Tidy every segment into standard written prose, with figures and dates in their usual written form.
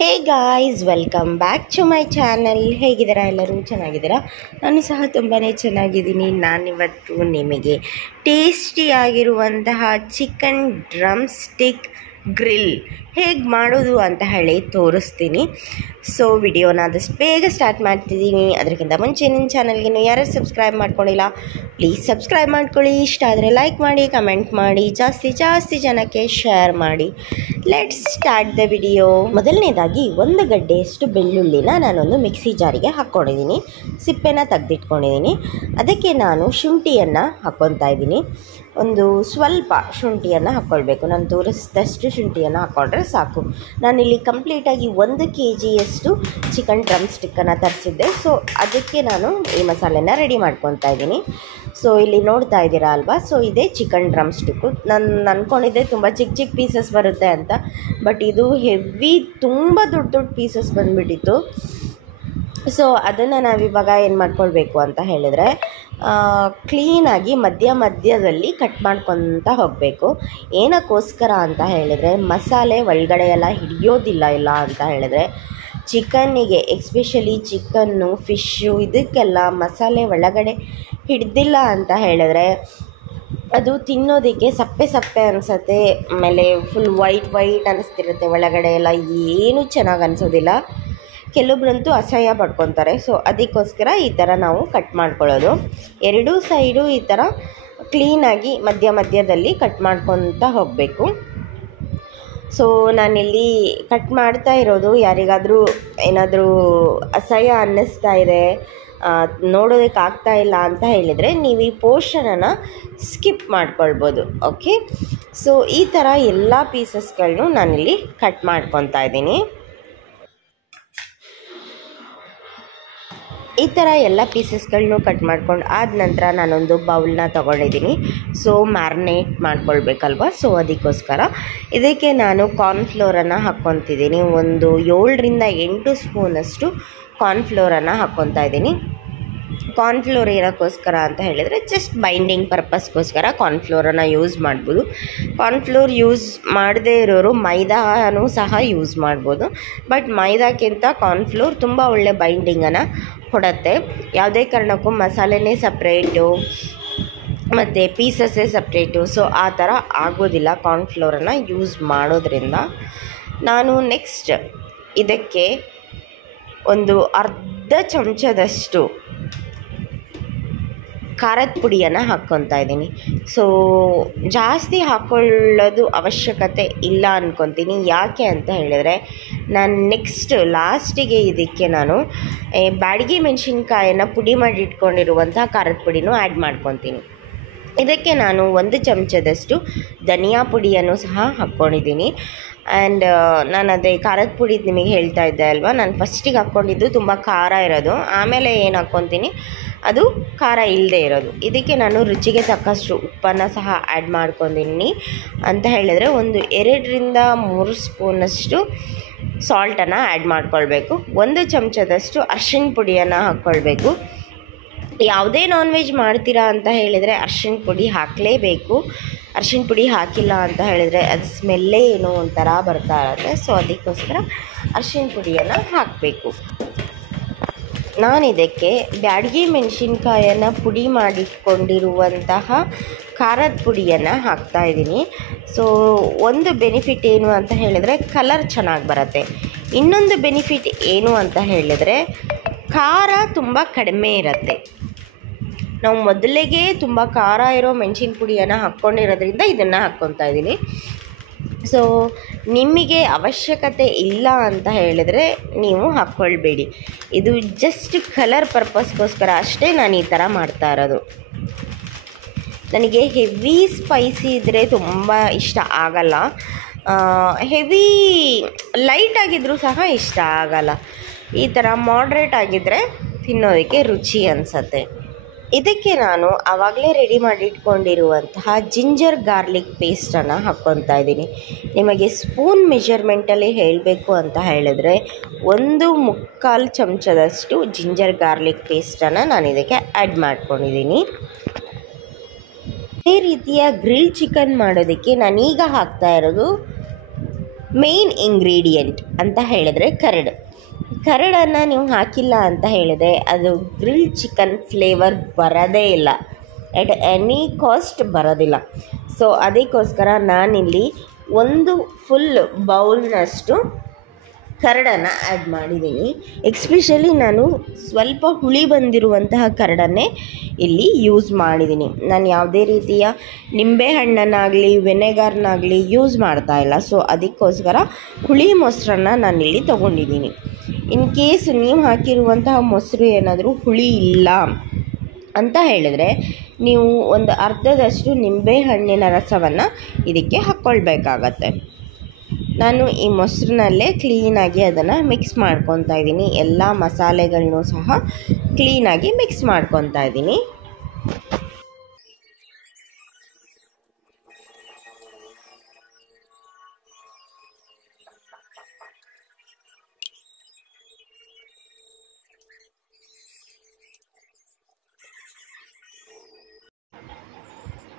Hey guys, welcome back to my channel. ಹೇಗಿದ್ದೀರಾ? ಎಲ್ಲರೂ ಚೆನ್ನಾಗಿದ್ದೀರಾ? ನಾನು ಸಹ ತುಂಬಾ ಚೆನ್ನಾಗಿದ್ದೀನಿ. ನಾನಿವತ್ತು ನಿಮಗೆ ಟೇಸ್ಟಿಯಾಗಿರುವಂತಹ ಚಿಕನ್ ಡ್ರಮ್ ಸ್ಟಿಕ್ ಗ್ರಿಲ್ ಹೇಗೆ ಮಾಡೋದು ಅಂತ ಹೇಳಿ ತೋರಿಸ್ತೀನಿ. ಸೊ ವಿಡಿಯೋನ ಆದಷ್ಟು ಬೇಗ ಸ್ಟಾರ್ಟ್ ಮಾಡ್ತಿದ್ದೀನಿ. ಅದಕ್ಕಿಂತ ಮುಂಚೆ ನಿಮ್ಮ ಚಾನಲ್ಗೆ ಯಾರು ಸಬ್ಸ್ಕ್ರೈಬ್ ಮಾಡ್ಕೊಂಡಿಲ್ಲ, ಪ್ಲೀಸ್ ಸಬ್ಸ್ಕ್ರೈಬ್ ಮಾಡ್ಕೊಳ್ಳಿ. ಇಷ್ಟ ಆದರೆ ಲೈಕ್ ಮಾಡಿ, ಕಮೆಂಟ್ ಮಾಡಿ, ಜಾಸ್ತಿ ಜನಕ್ಕೆ ಶೇರ್ ಮಾಡಿ. Let's start the video. ಮೊದಲನೇದಾಗಿ 1 ಗಡ್ಡೆಯಷ್ಟು ಬೆಳ್ಳುಳ್ಳಿನ ನಾನೊಂದು ಮಿಕ್ಸಿ ಜಾರಿಗೆ ಹಾಕ್ಕೊಂಡಿದ್ದೀನಿ. ಸಿಪ್ಪೆನ ತೆಗೆದಿಟ್ಕೊಂಡಿದ್ದೀನಿ. ಅದಕ್ಕೆ ನಾನು ಶುಂಠಿಯನ್ನು ಹಾಕ್ಕೊತಾ ಇದ್ದೀನಿ. ಒಂದು ಸ್ವಲ್ಪ ಶುಂಠಿಯನ್ನು ಹಾಕ್ಕೊಳ್ಬೇಕು. ನಾನು ತೋರಿಸಿದಷ್ಟು ಶುಂಠಿಯನ್ನು ಹಾಕ್ಕೊಂಡ್ರೆ ಸಾಕು. ನಾನಿಲ್ಲಿ ಕಂಪ್ಲೀಟಾಗಿ 1 kg ಚಿಕನ್ ಡ್ರಮ್ ಸ್ಟಿಕ್ಕನ್ನು ತರಿಸಿದ್ದೆ. ಸೊ ಅದಕ್ಕೆ ನಾನು ಈ ಮಸಾಲೆನ ರೆಡಿ ಮಾಡ್ಕೊತಾ ಇದ್ದೀನಿ. ಸೊ ಇಲ್ಲಿ ನೋಡ್ತಾ ಇದ್ದೀರಾ ಅಲ್ವಾ? ಸೊ ಇದೇ ಚಿಕನ್ ಡ್ರಮ್ ಸ್ಟಿಕ್ಕು. ನಾನು ಅಂದ್ಕೊಂಡಿದ್ದೆ ತುಂಬ ಚಿಕ್ಕ ಪೀಸಸ್ ಬರುತ್ತೆ ಅಂತ, ಬಟ್ ಇದು ಹೆವಿ ತುಂಬ ದೊಡ್ಡ ಪೀಸಸ್ ಬಂದುಬಿಟ್ಟಿತ್ತು. ಸೊ ಅದನ್ನು ನಾವಿವಾಗ ಏನು ಮಾಡ್ಕೊಳ್ಬೇಕು ಅಂತ ಹೇಳಿದ್ರೆ, ಕ್ಲೀನಾಗಿ ಮಧ್ಯದಲ್ಲಿ ಕಟ್ ಮಾಡ್ಕೊತ ಹೋಗಬೇಕು. ಏನಕ್ಕೋಸ್ಕರ ಅಂತ ಹೇಳಿದರೆ, ಮಸಾಲೆ ಒಳಗಡೆ ಎಲ್ಲ ಹಿಡಿಯೋದಿಲ್ಲ ಅಂತ ಹೇಳಿದ್ರೆ, ಚಿಕನ್ನಿಗೆ ಎಸ್ಪೆಷಲಿ ಚಿಕನ್ನು, ಫಿಶ್ಶು ಇದಕ್ಕೆಲ್ಲ ಮಸಾಲೆ ಒಳಗಡೆ ಹಿಡ್ದಿಲ್ಲ ಅಂತ ಹೇಳಿದ್ರೆ ಅದು ತಿನ್ನೋದಕ್ಕೆ ಸಪ್ಪೆ ಅನಿಸುತ್ತೆ. ಆಮೇಲೆ ಫುಲ್ ವೈಟ್ ಅನ್ನಿಸ್ತಿರುತ್ತೆ. ಒಳಗಡೆ ಎಲ್ಲ ಏನೂ ಚೆನ್ನಾಗಿ ಅನಿಸೋದಿಲ್ಲ. ಕೆಲವೊಬ್ಬರಂತೂ ಅಸಹ್ಯ ಪಡ್ಕೊತಾರೆ. ಸೊ ಅದಕ್ಕೋಸ್ಕರ ಈ ಥರ ನಾವು ಕಟ್ ಮಾಡ್ಕೊಳ್ಳೋದು. 2 ಸೈಡು ಈ ಥರ ಕ್ಲೀನಾಗಿ ಮಧ್ಯದಲ್ಲಿ ಕಟ್ ಮಾಡ್ಕೊತ ಹೋಗಬೇಕು. ಸೊ ನಾನಿಲ್ಲಿ ಕಟ್ ಮಾಡ್ತಾ ಇರೋದು, ಯಾರಿಗಾದರೂ ಏನಾದರೂ ಅಸಹ್ಯ ಅನ್ನಿಸ್ತಾ ಇದೆ, ನೋಡೋದಕ್ಕೆ ಆಗ್ತಾ ಇಲ್ಲ ಅಂತ ಹೇಳಿದರೆ ನೀವು ಈ ಪೋರ್ಷನನ್ನು ಸ್ಕಿಪ್ ಮಾಡ್ಕೊಳ್ಬೋದು. ಓಕೆ, ಸೊ ಈ ಥರ ಎಲ್ಲ ಪೀಸಸ್ಗಳನ್ನೂ ನಾನಿಲ್ಲಿ ಕಟ್ ಮಾಡ್ಕೊತಾ ಇದ್ದೀನಿ. ಈ ಥರ ಎಲ್ಲ ಪೀಸಸ್ಗಳನ್ನೂ ಕಟ್ ಮಾಡ್ಕೊಂಡು ಆದ ನಂತರ ನಾನೊಂದು ಬೌಲ್ನ ತೊಗೊಂಡಿದ್ದೀನಿ. ಸೊ ಮ್ಯಾರಿನೇಟ್ ಮಾಡ್ಕೊಳ್ಬೇಕಲ್ವ, ಸೊ ಅದಕ್ಕೋಸ್ಕರ ಇದಕ್ಕೆ ನಾನು ಕಾರ್ನ್ಫ್ಲೋರನ್ನು ಹಾಕ್ಕೊತಿದ್ದೀನಿ. ಒಂದು 7 ರಿಂದ 8 ಸ್ಪೂನಷ್ಟು ಕಾರ್ನ್ಫ್ಲೋರನ್ನು ಹಾಕ್ಕೊತಾ ಇದ್ದೀನಿ. ಕಾರ್ನ್ಫ್ಲೋರ್ ಏನಕ್ಕೋಸ್ಕರ ಅಂತ ಹೇಳಿದರೆ, ಜಸ್ಟ್ ಬೈಂಡಿಂಗ್ ಪರ್ಪಸ್ಗೋಸ್ಕರ ಕಾರ್ನ್ಫ್ಲೋರನ್ನು ಯೂಸ್ ಮಾಡ್ಬೋದು. ಕಾರ್ನ್ಫ್ಲೋರ್ ಯೂಸ್ ಮಾಡದೇ ಇರೋರು ಮೈದಾನೂ ಸಹ ಯೂಸ್ ಮಾಡ್ಬೋದು. ಬಟ್ ಮೈದಾಕ್ಕಿಂತ ಕಾರ್ನ್ಫ್ಲೋರ್ ತುಂಬ ಒಳ್ಳೆ ಬೈಂಡಿಂಗನ್ನು ಕೊಡುತ್ತೆ. ಯಾವುದೇ ಕಾರಣಕ್ಕೂ ಮಸಾಲೆನೇ ಸಪ್ರೇಟು ಮತ್ತು ಪೀಸಸ್ಸೇ ಸಪ್ರೇಟು, ಸೊ ಆ ಥರ ಆಗೋದಿಲ್ಲ ಕಾರ್ನ್ಫ್ಲೋರನ್ನು ಯೂಸ್ ಮಾಡೋದ್ರಿಂದ. ನಾನು ನೆಕ್ಸ್ಟ್ ಇದಕ್ಕೆ ಒಂದು ಅರ್ಧ ಚಮಚದಷ್ಟು ಖಾರದ ಪುಡಿಯನ್ನು ಹಾಕ್ಕೊತಾ ಇದ್ದೀನಿ. ಸೊ ಜಾಸ್ತಿ ಹಾಕ್ಕೊಳ್ಳೋದು ಅವಶ್ಯಕತೆ ಇಲ್ಲ ಅಂದ್ಕೊತೀನಿ. ಯಾಕೆ ಅಂತ ಹೇಳಿದರೆ, ನಾನು ನೆಕ್ಸ್ಟ್ ಲಾಸ್ಟಿಗೆ ಇದಕ್ಕೆ ನಾನು ಬ್ಯಾಡಗಿ ಮೆಣಸಿನ್ಕಾಯನ್ನು ಪುಡಿ ಮಾಡಿ ಇಟ್ಕೊಂಡಿರುವಂಥ ಖಾರದ ಪುಡಿನೂ ಆ್ಯಡ್ ಮಾಡ್ಕೊತೀನಿ. ಇದಕ್ಕೆ ನಾನು 1 ಚಮಚದಷ್ಟು ಧನಿಯಾ ಪುಡಿಯನ್ನು ಸಹ ಹಾಕ್ಕೊಂಡಿದ್ದೀನಿ. ಆ್ಯಂಡ್ ನಾನು ಅದೇ ಖಾರದ ಪುಡಿ ನಿಮಗೆ ಹೇಳ್ತಾ ಇದ್ದೆ ಅಲ್ವಾ, ನಾನು ಫಸ್ಟಿಗೆ ಹಾಕ್ಕೊಂಡಿದ್ದು ತುಂಬ ಖಾರ ಇರೋದು, ಆಮೇಲೆ ಏನು ಹಾಕ್ಕೊತೀನಿ ಅದು ಖಾರ ಇಲ್ಲದೆ ಇರೋದು. ಇದಕ್ಕೆ ನಾನು ರುಚಿಗೆ ತಕ್ಕಷ್ಟು ಉಪ್ಪನ್ನು ಸಹ ಆ್ಯಡ್ ಮಾಡ್ಕೊಂಡಿದ್ದೀನಿ. ಅಂತ ಹೇಳಿದರೆ ಒಂದು 2 ರಿಂದ 3 ಸ್ಪೂನಷ್ಟು ಸಾಲ್ಟನ್ನು ಆ್ಯಡ್ ಮಾಡ್ಕೊಳ್ಬೇಕು. 1 ಚಮಚದಷ್ಟು ಅರಿಶಿಣ ಪುಡಿಯನ್ನು ಹಾಕ್ಕೊಳ್ಬೇಕು. ಯಾವುದೇ ನಾನ್ ವೆಜ್ ಮಾಡ್ತೀರಾ ಅಂತ ಹೇಳಿದರೆ ಅರಿಶಿಣ ಪುಡಿ ಹಾಕಲೇಬೇಕು. ಅರಿಶಿಣ ಪುಡಿ ಹಾಕಿಲ್ಲ ಅಂತ ಹೇಳಿದರೆ ಅದು ಸ್ಮೆಲ್ಲೇ ಏನೋ ಒಂಥರ ಬರ್ತಾ ಇರುತ್ತೆ. ಸೊ ಅದಕ್ಕೋಸ್ಕರ ಅರಿಶಿಣ ಪುಡಿಯನ್ನು ಹಾಕಬೇಕು. ನಾನಿದಕ್ಕೆ ಬ್ಯಾಡಗಿ ಮೆಣಸಿನ್ಕಾಯನ್ನು ಪುಡಿ ಮಾಡಿಟ್ಕೊಂಡಿರುವಂತಹ ಖಾರದ ಪುಡಿಯನ್ನು ಹಾಕ್ತಾಯಿದ್ದೀನಿ. ಸೊ ಒಂದು ಬೆನಿಫಿಟ್ ಏನು ಅಂತ ಹೇಳಿದರೆ ಕಲರ್ ಚೆನ್ನಾಗಿ ಬರುತ್ತೆ. ಇನ್ನೊಂದು ಬೆನಿಫಿಟ್ ಏನು ಅಂತ ಹೇಳಿದರೆ ಖಾರ ತುಂಬ ಕಡಿಮೆ ಇರುತ್ತೆ. ನಾವು ಮೊದಲಿಗೆ ತುಂಬ ಖಾರ ಇರೋ ಮೆಣಸಿನ ಪುಡಿಯನ್ನು ಹಾಕ್ಕೊಂಡಿರೋದ್ರಿಂದ ಇದನ್ನು ಹಾಕ್ಕೊತಾ ಇದ್ದೀನಿ. ಸೊ ನಿಮಗೆ ಅವಶ್ಯಕತೆ ಇಲ್ಲ ಅಂತ ಹೇಳಿದರೆ ನೀವು ಹಾಕ್ಕೊಳ್ಬೇಡಿ. ಇದು ಜಸ್ಟ್ ಕಲರ್ ಪರ್ಪಸ್ಗೋಸ್ಕರ ಅಷ್ಟೇ ನಾನು ಈ ಥರ ಮಾಡ್ತಾ ಇರೋದು. ನನಗೆ ಹೆವಿ ಸ್ಪೈಸಿ ಇದ್ದರೆ ತುಂಬ ಇಷ್ಟ ಆಗಲ್ಲ, ಹೆವಿ ಲೈಟ್ ಆಗಿದ್ದರೂ ಸಹ ಇಷ್ಟ ಆಗಲ್ಲ. ಈ ಥರ ಮಾಡ್ರೇಟ್ ಆಗಿದ್ದರೆ ತಿನ್ನೋದಕ್ಕೆ ರುಚಿ ಅನಿಸುತ್ತೆ. ಇದಕ್ಕೆ ನಾನು ಆವಾಗಲೇ ರೆಡಿ ಮಾಡಿ ಇಟ್ಕೊಂಡಿರುವಂತಹ ಜಿಂಜರ್ ಗಾರ್ಲಿಕ್ ಪೇಸ್ಟನ್ನು ಹಾಕ್ಕೊತಾ ಇದ್ದೀನಿ. ನಿಮಗೆ ಸ್ಪೂನ್ ಮೆಜರ್ಮೆಂಟಲ್ಲಿ ಹೇಳಬೇಕು ಅಂತ ಹೇಳಿದ್ರೆ 1/4 ಚಮಚದಷ್ಟು ಜಿಂಜರ್ ಗಾರ್ಲಿಕ್ ಪೇಸ್ಟನ್ನು ನಾನು ಇದಕ್ಕೆ ಆ್ಯಡ್ ಮಾಡ್ಕೊಂಡಿದ್ದೀನಿ. ಈ ರೀತಿಯ ಗ್ರಿಲ್ ಚಿಕನ್ ಮಾಡೋದಕ್ಕೆ ನಾನೀಗ ಹಾಕ್ತಾ ಇರೋದು ಮೇನ್ ಇಂಗ್ರೀಡಿಯೆಂಟ್ ಅಂತ ಹೇಳಿದ್ರೆ ಕರಡನ್ನು ನೀವು ಹಾಕಿಲ್ಲ ಅಂತ ಹೇಳಿದರೆ ಅದು ಗ್ರಿಲ್ ಚಿಕನ್ ಫ್ಲೇವರ್ ಬರೋದೇ ಇಲ್ಲ, ಎಟ್ ಎನಿ ಕಾಸ್ಟ್ ಬರೋದಿಲ್ಲ. ಸೊ ಅದಕ್ಕೋಸ್ಕರ ನಾನಿಲ್ಲಿ ಒಂದು ಫುಲ್ ಬೌಲ್ನಷ್ಟು ಕರಡನ್ನು ಆ್ಯಡ್ ಮಾಡಿದ್ದೀನಿ. ಎಕ್ಸ್ಪೆಷಲಿ ನಾನು ಸ್ವಲ್ಪ ಹುಳಿ ಬಂದಿರುವಂತಹ ಕರಡನ್ನೇ ಇಲ್ಲಿ ಯೂಸ್ ಮಾಡಿದ್ದೀನಿ. ನಾನು ಯಾವುದೇ ರೀತಿಯ ನಿಂಬೆಹಣ್ಣನ್ನಾಗಲಿ ವೆನೆಗರ್ನಾಗಲಿ ಯೂಸ್ ಮಾಡ್ತಾ ಇಲ್ಲ. ಸೊ ಅದಕ್ಕೋಸ್ಕರ ಹುಳಿ ಮೊಸರನ್ನು ನಾನಿಲ್ಲಿ ತೊಗೊಂಡಿದ್ದೀನಿ. ಇನ್ ಕೇಸ್ ನೀವು ಹಾಕಿರುವಂತಹ ಮೊಸರು ಏನಾದರೂ ಹುಳಿ ಇಲ್ಲ ಅಂತ ಹೇಳಿದರೆ ನೀವು ಒಂದು ಅರ್ಧದಷ್ಟು ನಿಂಬೆಹಣ್ಣಿನ ರಸವನ್ನು ಇದಕ್ಕೆ ಹಾಕ್ಕೊಳ್ಬೇಕಾಗತ್ತೆ. ನಾನು ಈ ಮೊಸರಿನಲ್ಲೇ ಕ್ಲೀನಾಗಿ ಅದನ್ನು ಮಿಕ್ಸ್ ಮಾಡ್ಕೊತಾ ಇದ್ದೀನಿ. ಎಲ್ಲ ಮಸಾಲೆಗಳನ್ನೂ ಸಹ ಕ್ಲೀನಾಗಿ ಮಿಕ್ಸ್ ಮಾಡ್ಕೊತಾ ಇದ್ದೀನಿ.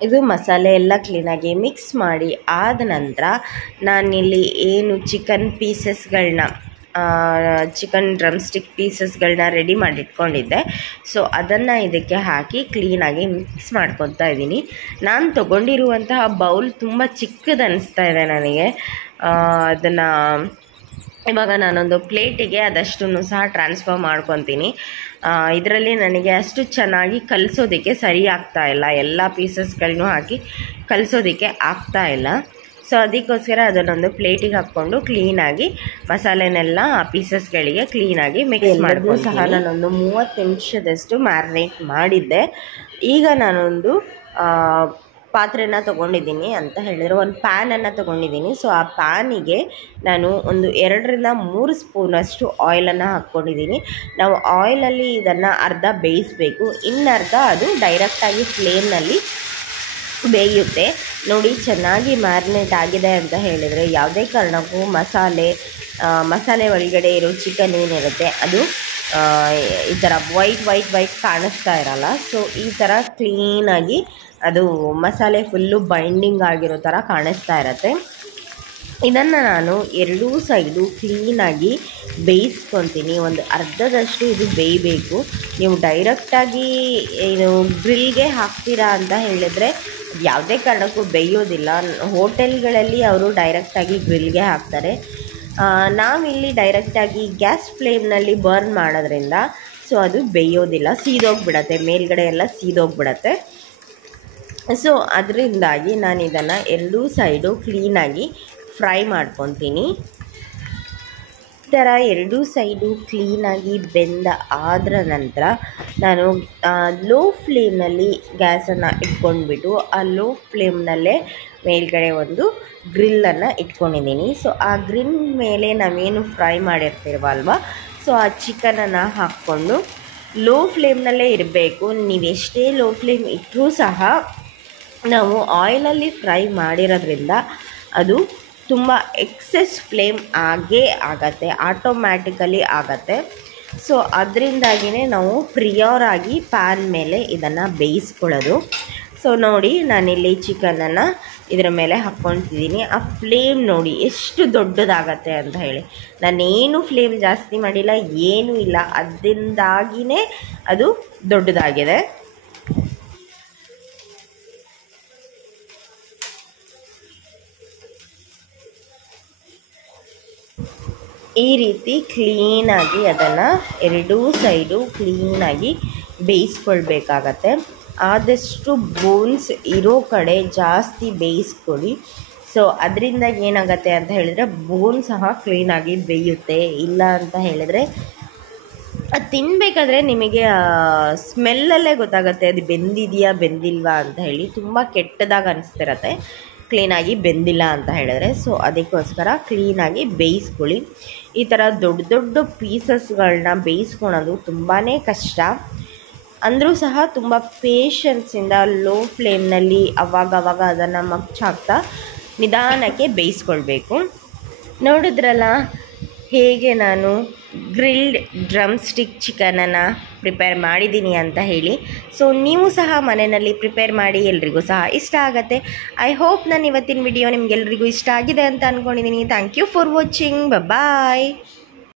ಇದು ಮಸಾಲೆ ಎಲ್ಲ ಕ್ಲೀನಾಗಿ ಮಿಕ್ಸ್ ಮಾಡಿ ಆದ ನಂತರ ನಾನಿಲ್ಲಿ ಏನು ಚಿಕನ್ ಡ್ರಮ್ ಸ್ಟಿಕ್ ಪೀಸಸ್ಗಳನ್ನ ರೆಡಿ ಮಾಡಿಟ್ಕೊಂಡಿದ್ದೆ. ಸೊ ಅದನ್ನು ಇದಕ್ಕೆ ಹಾಕಿ ಕ್ಲೀನಾಗಿ ಮಿಕ್ಸ್ ಮಾಡ್ಕೊತಾ ಇದ್ದೀನಿ. ನಾನು ತೊಗೊಂಡಿರುವಂತಹ ಬೌಲ್ ತುಂಬ ಚಿಕ್ಕದು ಅನ್ನಿಸ್ತಾ ಇದೆ ನನಗೆ. ಅದನ್ನು ಇವಾಗ ನಾನೊಂದು ಪ್ಲೇಟಿಗೆ ಅದಷ್ಟನ್ನು ಸಹ ಟ್ರಾನ್ಸ್ಫರ್ ಮಾಡ್ಕೊತೀನಿ. ಇದರಲ್ಲಿ ನನಗೆ ಅಷ್ಟು ಚೆನ್ನಾಗಿ ಕಲಿಸೋದಕ್ಕೆ ಸರಿ ಆಗ್ತಾ ಇಲ್ಲ, ಎಲ್ಲ ಪೀಸಸ್ಗಳನ್ನೂ ಹಾಕಿ ಕಲಿಸೋದಕ್ಕೆ ಆಗ್ತಾ ಇಲ್ಲ. ಸೊ ಅದಕ್ಕೋಸ್ಕರ ಅದನ್ನೊಂದು ಪ್ಲೇಟಿಗೆ ಹಾಕ್ಕೊಂಡು ಕ್ಲೀನಾಗಿ ಮಸಾಲೆನೆಲ್ಲ ಆ ಪೀಸಸ್ಗಳಿಗೆ ಕ್ಲೀನಾಗಿ ಮಿಕ್ಸ್ ಮಾಡಿಕೊಂಡು ಸಹ ನಾನೊಂದು 30 ನಿಮಿಷದಷ್ಟು ಮ್ಯಾರಿನೇಟ್ ಮಾಡಿದ್ದೆ. ಈಗ ನಾನೊಂದು ಪಾತ್ರೆನ ತೊಗೊಂಡಿದ್ದೀನಿ ಅಂತ ಹೇಳಿದರೆ ಒಂದು ಪ್ಯಾನನ್ನು ತೊಗೊಂಡಿದ್ದೀನಿ. ಸೊ ಆ ಪ್ಯಾನಿಗೆ ನಾನು ಒಂದು 2ರಿಂದ 3 ಸ್ಪೂನಷ್ಟು ಆಯಿಲನ್ನು ಹಾಕ್ಕೊಂಡಿದ್ದೀನಿ. ನಾವು ಆಯಿಲಲ್ಲಿ ಇದನ್ನು ಅರ್ಧ ಬೇಯಿಸಬೇಕು, ಇನ್ನರ್ಧ ಅದು ಡೈರೆಕ್ಟಾಗಿ ಫ್ಲೇಮ್ನಲ್ಲಿ ಬೇಯುತ್ತೆ. ನೋಡಿ ಚೆನ್ನಾಗಿ ಮ್ಯಾರಿನೇಟ್ ಆಗಿದೆ ಅಂತ ಹೇಳಿದರೆ ಯಾವುದೇ ಕಾರಣಕ್ಕೂ ಮಸಾಲೆ ಒಳಗಡೆ ಇರೋ ಚಿಕನ್ ಏನಿರುತ್ತೆ ಅದು ಈ ಥರ ವೈಟ್ ಕಾಣಿಸ್ತಾ ಇರಲ್ಲ. ಸೊ ಈ ಥರ ಕ್ಲೀನಾಗಿ ಅದು ಮಸಾಲೆ ಫುಲ್ಲು ಬೈಂಡಿಂಗ್ ಆಗಿರೋ ಥರ ಕಾಣಿಸ್ತಾ ಇರುತ್ತೆ. ಇದನ್ನು ನಾನು 2 ಸೈಡು ಕ್ಲೀನಾಗಿ ಬೇಯಿಸ್ಕೊತೀನಿ. ಒಂದು ಅರ್ಧದಷ್ಟು ಇದು ಬೇಯಬೇಕು. ನೀವು ಡೈರೆಕ್ಟಾಗಿ ಏನು ಗ್ರಿಲ್ಗೆ ಹಾಕ್ತೀರಾ ಅಂತ ಹೇಳಿದರೆ ಯಾವುದೇ ಕಾರಣಕ್ಕೂ ಬೇಯೋದಿಲ್ಲ. ಹೋಟೆಲ್ಗಳಲ್ಲಿ ಅವರು ಡೈರೆಕ್ಟಾಗಿ ಗ್ರಿಲ್ಗೆ ಹಾಕ್ತಾರೆ. ನಾವಿಲ್ಲಿ ಡೈರೆಕ್ಟಾಗಿ ಗ್ಯಾಸ್ ಫ್ಲೇಮ್ನಲ್ಲಿ ಬರ್ನ್ ಮಾಡೋದ್ರಿಂದ ಸೊ ಅದು ಬೇಯೋದಿಲ್ಲ, ಸೀದೋಗಿಬಿಡತ್ತೆ, ಮೇಲ್ಗಡೆ ಎಲ್ಲ ಸೀದೋಗಿಬಿಡತ್ತೆ. ಸೊ ಅದರಿಂದಾಗಿ ನಾನು ಇದನ್ನು 2 ಸೈಡು ಕ್ಲೀನಾಗಿ ಫ್ರೈ ಮಾಡ್ಕೊತೀನಿ. ಈ ಥರ 2 ಸೈಡು ಕ್ಲೀನಾಗಿ ಬೆಂದ ಆದ ನಂತರ ನಾನು ಲೋ ಫ್ಲೇಮ್ನಲ್ಲಿ ಗ್ಯಾಸನ್ನು ಇಟ್ಕೊಂಡ್ಬಿಟ್ಟು ಆ ಲೋ ಫ್ಲೇಮ್ನಲ್ಲೇ ಮೇಲ್ಗಡೆ ಒಂದು ಗ್ರಿಲ್ಲನ್ನು ಇಟ್ಕೊಂಡಿದ್ದೀನಿ. ಸೊ ಆ ಗ್ರಿಲ್ ಮೇಲೆ ನಾವೇನು ಫ್ರೈ ಮಾಡಿರ್ತೀವಲ್ವ, ಸೊ ಆ ಚಿಕನನ್ನು ಹಾಕ್ಕೊಂಡು ಲೋ ಫ್ಲೇಮ್ನಲ್ಲೇ ಇರಬೇಕು. ನೀವೆಷ್ಟೇ ಲೋ ಫ್ಲೇಮ್ ಇಟ್ಟರೂ ಸಹ ನಾವು ಆಯಿಲಲ್ಲಿ ಫ್ರೈ ಮಾಡಿರೋದ್ರಿಂದ ಅದು ತುಂಬ ಎಕ್ಸೆಸ್ ಫ್ಲೇಮ್ ಆಗತ್ತೆ, ಆಟೋಮ್ಯಾಟಿಕಲಿ ಆಗತ್ತೆ. ಸೊ ಅದರಿಂದಾಗಿಯೇ ನಾವು ಪ್ರಿಯರಾಗಿ ಪ್ಯಾನ್ ಮೇಲೆ ಇದನ್ನು ಬೇಯಿಸ್ಕೊಳ್ಳೋದು. ಸೊ ನೋಡಿ ನಾನಿಲ್ಲಿ ಚಿಕನನ್ನು ಇದರ ಮೇಲೆ ಹಾಕ್ಕೊತಿದ್ದೀನಿ. ಆ ಫ್ಲೇಮ್ ನೋಡಿ ಎಷ್ಟು ದೊಡ್ಡದಾಗತ್ತೆ ಅಂತ ಹೇಳಿ. ನಾನೇನು ಫ್ಲೇಮ್ ಜಾಸ್ತಿ ಮಾಡಿಲ್ಲ, ಏನೂ ಇಲ್ಲ, ಅದರಿಂದಾಗಿಯೇ ಅದು ದೊಡ್ಡದಾಗಿದೆ. ಈ ರೀತಿ ಕ್ಲೀನಾಗಿ ಅದನ್ನು 2 ಸೈಡು ಕ್ಲೀನಾಗಿ ಬೇಯಿಸ್ಕೊಳ್ಬೇಕಾಗತ್ತೆ. ಆದಷ್ಟು ಬೋನ್ಸ್ ಇರೋ ಕಡೆ ಜಾಸ್ತಿ ಬೇಯಿಸ್ಕೊಳ್ಳಿ. ಸೊ ಅದರಿಂದ ಏನಾಗುತ್ತೆ ಅಂತ ಹೇಳಿದರೆ ಬೋನ್ ಸಹ ಕ್ಲೀನಾಗಿ ಬೇಯುತ್ತೆ. ಇಲ್ಲ ಅಂತ ಹೇಳಿದರೆ ಅದು ತಿನ್ನಬೇಕಾದ್ರೆ ನಿಮಗೆ ಸ್ಮೆಲ್ಲಲ್ಲೇ ಗೊತ್ತಾಗುತ್ತೆ ಅದು ಬೆಂದಿದೆಯಾ ಬೆಂದಿಲ್ವಾ ಅಂತ ಹೇಳಿ. ತುಂಬ ಕೆಟ್ಟದಾಗಿ ಅನಿಸ್ತಿರತ್ತೆ ಕ್ಲೀನಾಗಿ ಬೆಂದಿಲ್ಲ ಅಂತ ಹೇಳಿದ್ರೆ. ಸೊ ಅದಕ್ಕೋಸ್ಕರ ಕ್ಲೀನಾಗಿ ಬೇಯಿಸ್ಕೊಳ್ಳಿ. ಈ ಥರ ದೊಡ್ಡ ಪೀಸಸ್ಗಳನ್ನ ಬೇಯಿಸ್ಕೊಳೋದು ತುಂಬಾ ಕಷ್ಟ. ಅಂದರೂ ಸಹ ತುಂಬ ಪೇಷನ್ಸಿಂದ ಲೋ ಫ್ಲೇಮ್ನಲ್ಲಿ ಅವಾಗವಾಗ ಅದನ್ನು ಮಗ್ಚಾಕ್ತಾ ನಿಧಾನಕ್ಕೆ ಬೇಯಿಸ್ಕೊಳ್ಬೇಕು. ನೋಡಿದ್ರಲ್ಲ ಹೇಗೆ ನಾನು ಗ್ರಿಲ್ಡ್ ಡ್ರಮ್ ಸ್ಟಿಕ್ ಚಿಕನನ್ನು ಪ್ರಿಪೇರ್ ಮಾಡಿದ್ದೀನಿ ಅಂತ ಹೇಳಿ. ಸೊ ನೀವು ಸಹ ಮನೆಯಲ್ಲಿ ಪ್ರಿಪೇರ್ ಮಾಡಿ, ಎಲ್ರಿಗೂ ಸಹ ಇಷ್ಟ ಆಗುತ್ತೆ. ಐ ಹೋಪ್ ನಾನು ಇವತ್ತಿನ ವಿಡಿಯೋ ನಿಮಗೆಲ್ರಿಗೂ ಇಷ್ಟ ಆಗಿದೆ ಅಂತ ಅಂದ್ಕೊಂಡಿದ್ದೀನಿ. Thank you for watching. Bye.